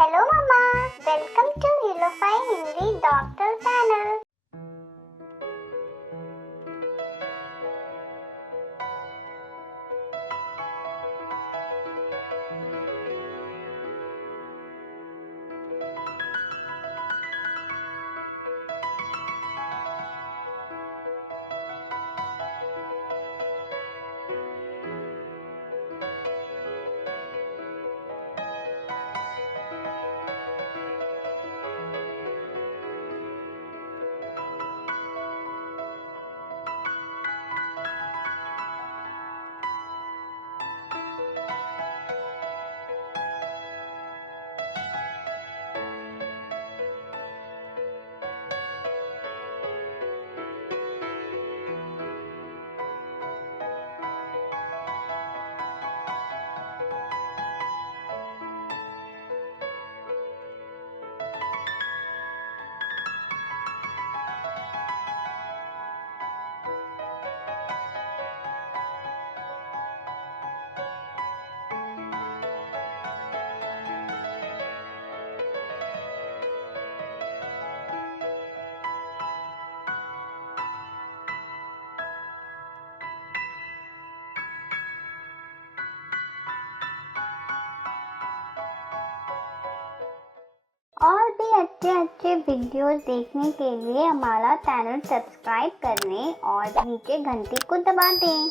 Hello Mama, welcome to Hilofy Hindi Doctor Channel. और भी अच्छे अच्छे वीडियोस देखने के लिए हमारा चैनल सब्सक्राइब करने और नीचे घंटी को दबा दें।